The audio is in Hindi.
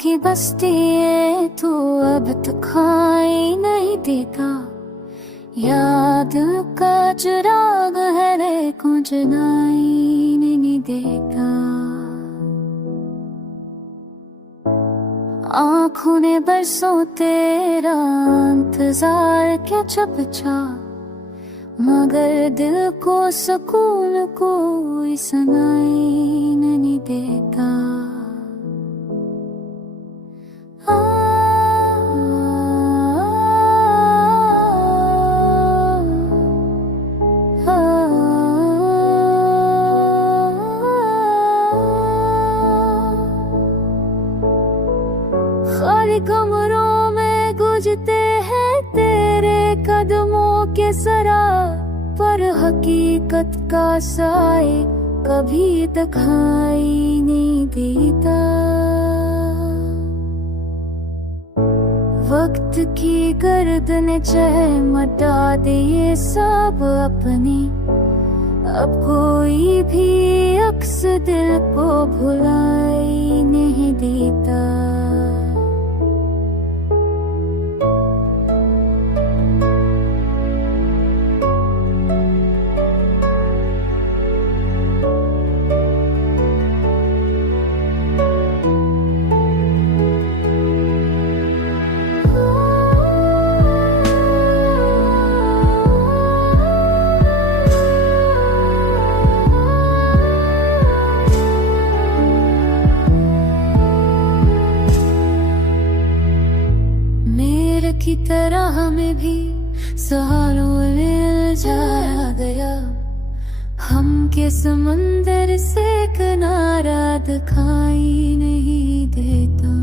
की बस्ती है तू अब तक खाई नहीं देता। याद का चिराग है लेकिन जलाई नहीं देता। आँखों ने बरसों तेरा इंतजार क्या चपचा, मगर दिल को सुकून कोई सुनाई नहीं देता। खाली कमरों में गूंजते हैं तेरे कदमों के सरा, पर हकीकत का साए कभी दिखाई नहीं देता। वक्त की गर्दन चाहे मटा दे ये सब अपनी, अब कोई भी अक्स दिल को भुलाई नहीं देता। की तरह हमें भी सहारों में उलझाया गया, हम के समंदर से किनारा दिखाई नहीं देता।